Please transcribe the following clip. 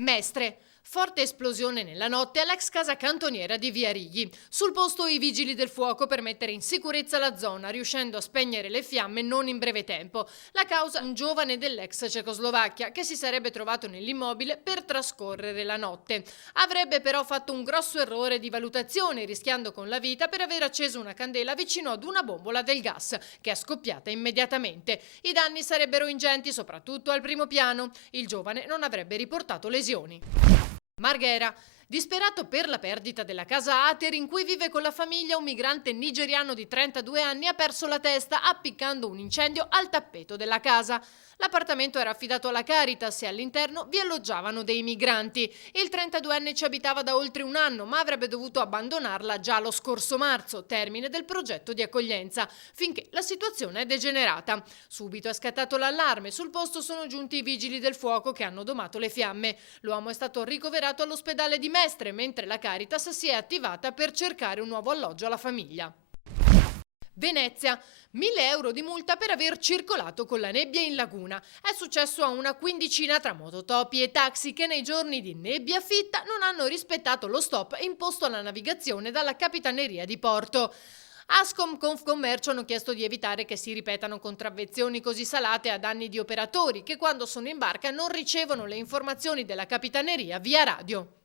Mestre. Forte esplosione nella notte all'ex casa cantoniera di Via Righi. Sul posto i vigili del fuoco per mettere in sicurezza la zona, riuscendo a spegnere le fiamme non in breve tempo. La causa: un giovane dell'ex Cecoslovacchia che si sarebbe trovato nell'immobile per trascorrere la notte. Avrebbe però fatto un grosso errore di valutazione, rischiando con la vita per aver acceso una candela vicino ad una bombola del gas, che è scoppiata immediatamente. I danni sarebbero ingenti, soprattutto al primo piano. Il giovane non avrebbe riportato lesioni. Marghera. Disperato per la perdita della casa Ater in cui vive con la famiglia, un migrante nigeriano di 32 anni ha perso la testa appiccando un incendio al tappeto della casa. L'appartamento era affidato alla Caritas e all'interno vi alloggiavano dei migranti. Il 32enne ci abitava da oltre un anno, ma avrebbe dovuto abbandonarla già lo scorso marzo, termine del progetto di accoglienza, finché la situazione è degenerata. Subito è scattato l'allarme, sul posto sono giunti i vigili del fuoco che hanno domato le fiamme. L'uomo è stato ricoverato all'ospedale di Mestre, mentre la Caritas si è attivata per cercare un nuovo alloggio alla famiglia. Venezia. 1.000 euro di multa per aver circolato con la nebbia in laguna. È successo a una quindicina tra mototopi e taxi che nei giorni di nebbia fitta non hanno rispettato lo stop imposto alla navigazione dalla Capitaneria di Porto. Ascom Confcommercio hanno chiesto di evitare che si ripetano contravvenzioni così salate a danni di operatori che quando sono in barca non ricevono le informazioni della Capitaneria via radio.